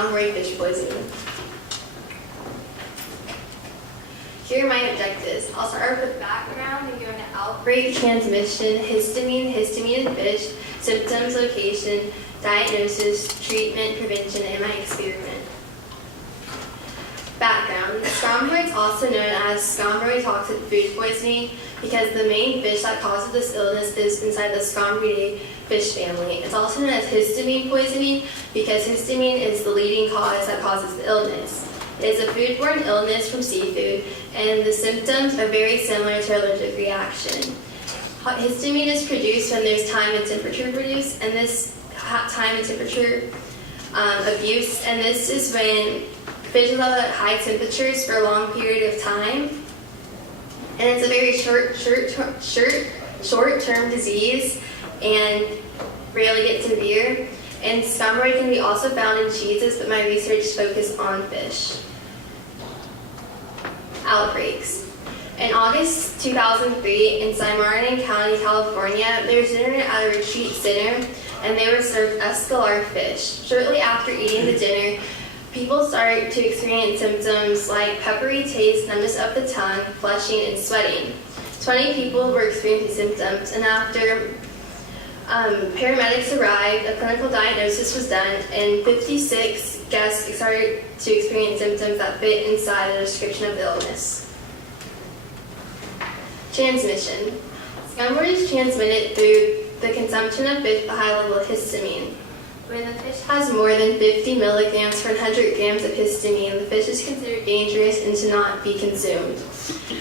scombroid fish poisoning. Here are my objectives. I'll start with background and go into outbreak, transmission, histamine in fish, symptoms, location, diagnosis, treatment, prevention, and my experiment. Background. Scombroid is also known as scombroid toxic food poisoning because the main fish that causes this illness is inside the Scombroidae fish family. It's also known as histamine poisoning because histamine is the leading cause that causes the illness. It is a foodborne illness from seafood, and the symptoms are very similar to allergic reaction. Histamine is produced when there's time and temperature produced, and this time and temperature abuse, and this is when fish live at high temperatures for a long period of time, and it's a very short-term disease and rarely gets severe. And scombroid can be also found in cheeses, but my research focused on fish. Outbreaks. In August 2003, in San Bernardino County, California, there was dinner at a retreat center, and they were served escalar fish. Shortly after eating the dinner, people started to experience symptoms like peppery taste, numbness of the tongue, flushing, and sweating. 20 people were experiencing symptoms, and after paramedics arrived, a clinical diagnosis was done, and 56 guests started to experience symptoms that fit inside the description of the illness. Transmission. Scombroid is transmitted through the consumption of fish with a high level of histamine. When the fish has more than 50 milligrams per 100 grams of histamine, the fish is considered dangerous and to not be consumed.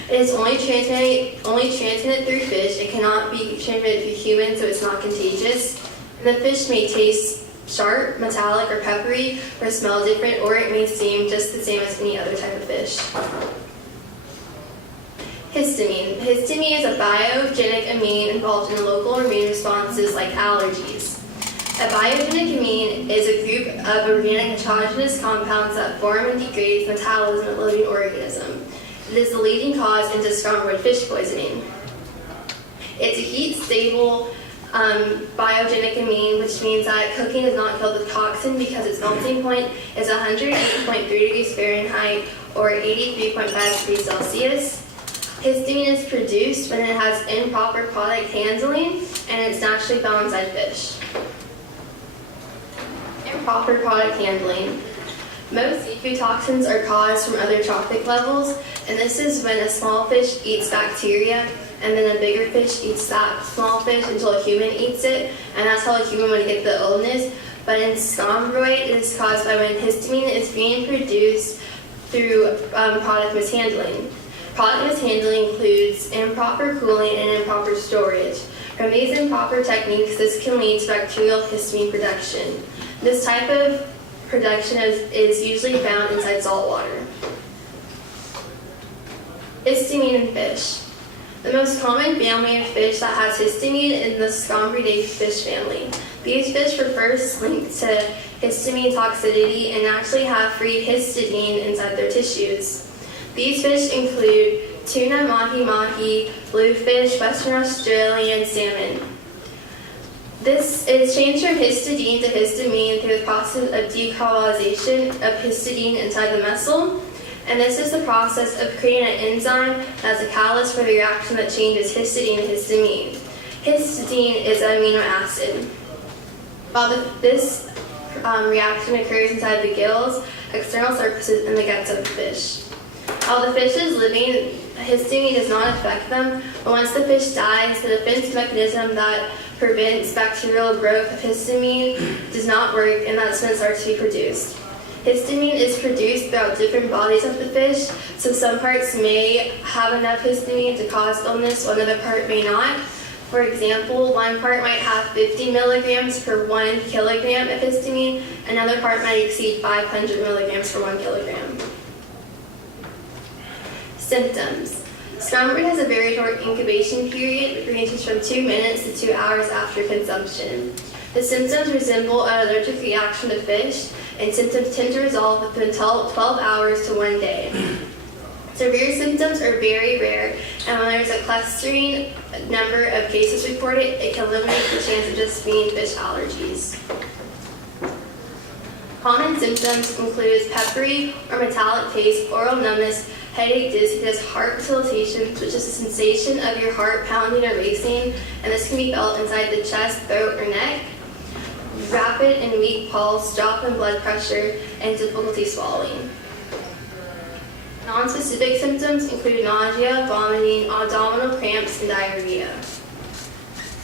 It is only transmitted through fish. It cannot be transmitted through humans, so it's not contagious. And the fish may taste sharp, metallic, or peppery, or smell different, or it may seem just the same as any other type of fish. Histamine. Histamine is a biogenic amine involved in local immune responses like allergies. A biogenic amine is a group of organic nitrogenous compounds that form and degrade the metabolism of a living organism. It is the leading cause into scombroid fish poisoning. It's a heat-stable biogenic amine, which means that cooking does not kill the toxin because its melting point is 108.3 degrees Fahrenheit or 83.5 degrees Celsius. Histamine is produced when it has improper product handling, and it's naturally found inside fish. Improper product handling. Most seafood toxins are caused from other trophic levels, and this is when a small fish eats bacteria, and then a bigger fish eats that small fish until a human eats it, and that's how a human would get the illness. But in scombroid, it is caused by when histamine is being produced through product mishandling. Product mishandling includes improper cooling and improper storage. From these improper techniques, this can lead to bacterial histamine production. This type of production is usually found inside salt water. Histamine in fish. The most common family of fish that has histamine is the Scombroidae fish family. These fish were first linked to histamine toxicity and actually have free histidine inside their tissues. These fish include tuna, mahi-mahi, bluefish, Western Australian salmon. This is changed from histidine to histamine through the process of decarbolization of histidine inside the muscle. And this is the process of creating an enzyme that's a catalyst for the reaction that changes histidine to histamine. Histidine is an amino acid. While this reaction occurs inside the gills, external surfaces, and the guts of the fish. While the fish is living, histamine does not affect them, but once the fish dies, the defense mechanism that prevents bacterial growth of histamine does not work, and that's when it starts to be produced. Histamine is produced throughout different bodies of the fish, so some parts may have enough histamine to cause illness, while another part may not. For example, one part might have 50 milligrams per 1 kilogram of histamine, another part might exceed 500 milligrams per 1 kilogram. Symptoms. Scombroid has a very short incubation period, which ranges from 2 minutes to 2 hours after consumption. The symptoms resemble an allergic reaction to fish, and symptoms tend to resolve within 12 hours to 1 day. Severe symptoms are very rare, and when there's a clustering number of cases reported, it can eliminate the chance of just being fish allergies. Common symptoms include peppery or metallic taste, oral numbness, headache, dizziness, heart palpitations, which is the sensation of your heart pounding or racing, and this can be felt inside the chest, throat, or neck. Rapid and weak pulse, drop in blood pressure, and difficulty swallowing. Non-specific symptoms include nausea, vomiting, abdominal cramps, and diarrhea.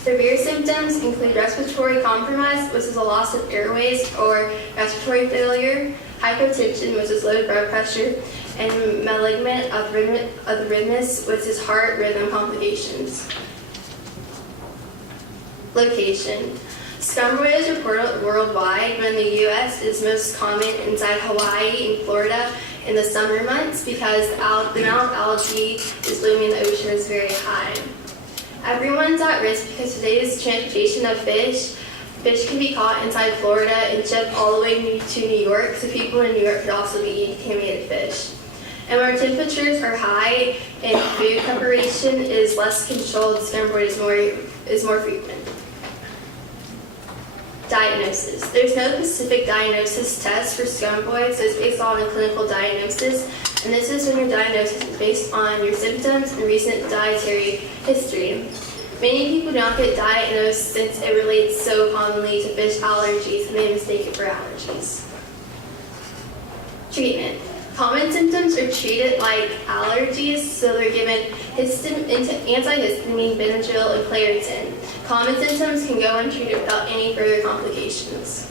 Severe symptoms include respiratory compromise, which is a loss of airways or respiratory failure, hypotension, which is low blood pressure, and malignant arrhythmias, which is heart rhythm complications. Location. Scumroid is reported worldwide, but in the U.S. it is most common inside Hawaii and Florida in the summer months because the amount of algae is blooming in the ocean is very high. Everyone's at risk because today's transportation of fish can be caught inside Florida and shipped all the way to New York, so people in New York could also be eating contaminated fish. And where temperatures are high and food preparation is less controlled, scumroid is more frequent. Diagnosis. There's no specific diagnosis test for scumroid, so it's based on a clinical diagnosis, and this is when your diagnosis is based on your symptoms and recent dietary history. Many people do not get diagnosed since it relates so commonly to fish allergies, and they mistake it for allergies. Treatment. Common symptoms are treated like allergies, so they're given antihistamine, Benadryl, and Claritin. Common symptoms can go untreated without any further complications.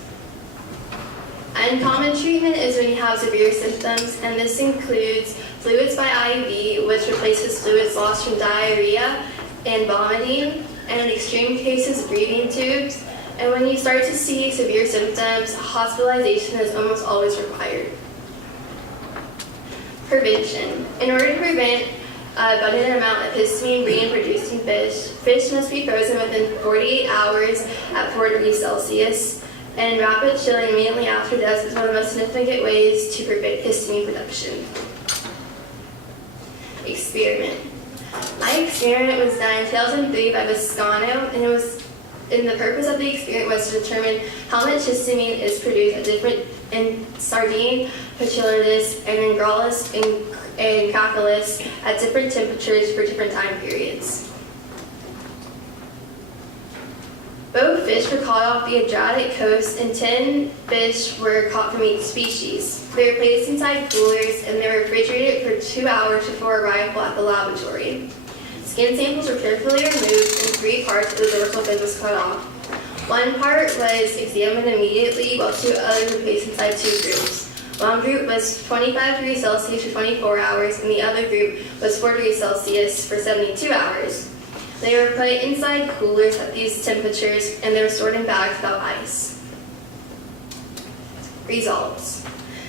Uncommon treatment is when you have severe symptoms, and this includes fluids by IV, which replaces fluids lost from diarrhea and vomiting, and in extreme cases, breathing tubes. And when you start to see severe symptoms, hospitalization is almost always required. Prevention. In order to prevent abundant amount of histamine being produced in fish must be frozen within 48 hours at 4 degrees Celsius, and rapid chilling immediately after death is one of the most significant ways to prevent histamine production. Experiment. My experiment was done in 2003 by Viscano, and the purpose of the experiment was to determine how much histamine is produced in sardine, Pachylitis, and Ingralis and Cachalus at different temperatures for different time periods. Both fish were caught off the Adriatic coast, and 10 fish were caught from each species. They were placed inside coolers, and they were refrigerated for 2 hours before arrival at the laboratory. Skin samples were carefully removed, and 3 parts of the dorsal fin was cut off. One part was examined immediately, while 2 others were placed inside 2 groups. One group was 25 degrees Celsius for 24 hours, and the other group was 4 degrees Celsius for 72 hours. They were put inside coolers at these temperatures, and they were stored in bags without ice. Results.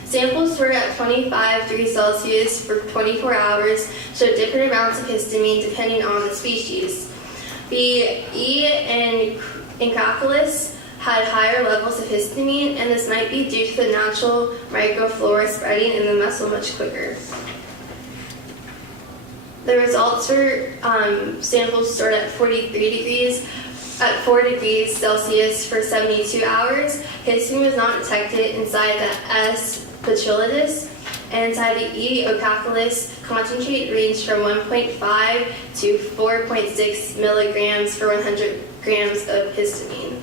Samples stored at 25 degrees Celsius for 24 hours showed different amounts of histamine depending on the species. The E and Cachalus had higher levels of histamine, and this might be due to the natural microflora spreading in the muscle much quicker. The results were samples stored at 4 degrees Celsius for 72 hours. Histamine was not detected inside the S. Pachylitis, and inside the E. Cachalus, concentrate ranged from 1.5 to 4.6 milligrams for 100 grams of histamine.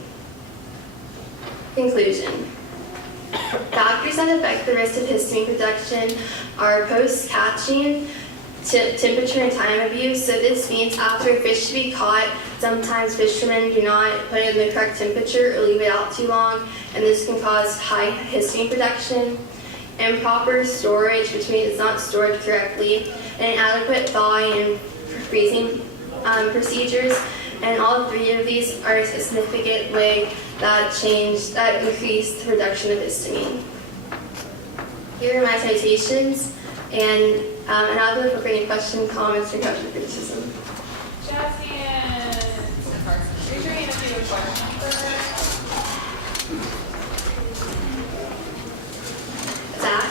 Conclusion. Factors that affect the risk of histamine production are post-catching, temperature and time of use. So this means after a fish to be caught, sometimes fishermen do not put it in the correct temperature or leave it out too long, and this can cause high histamine production. Improper storage, which means it's not stored correctly, and inadequate thawing and freezing procedures. And all 3 of these are a significant way that increase the production of histamine. Here are my citations, and I'll be looking for any questions, comments, or constructive criticism. Jazzy and Carson, raise your hand if you have a question for her. Zach?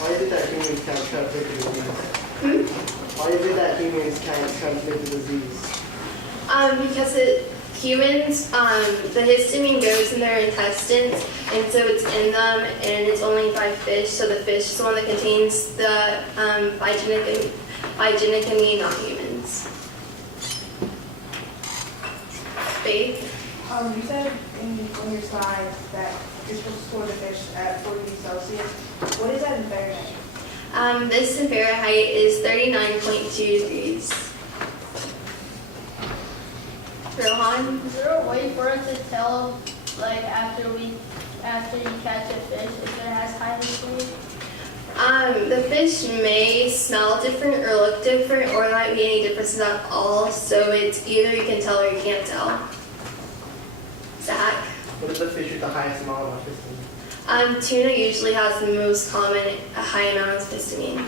Why is it that humans can't transmit the disease? Why is it that humans can't transmit the disease? Because Humans, the histamine goes in their intestines, and so it's in them, and it's only by fish. So the fish is the one that contains the hygienic, not humans. Faith? You said on your slide that you're supposed to store the fish at 40 degrees Celsius. What is that in Fahrenheit? This in Fahrenheit is 39.2 degrees. Rohan? Is there a way for us to tell, like, after you catch a fish, if it has high histamine? The fish may smell different or look different, or there might be any differences at all. So it's either you can tell or you can't tell. Zach? What is the fish with the highest amount of histamine? Tuna usually has the most common high amount of histamine.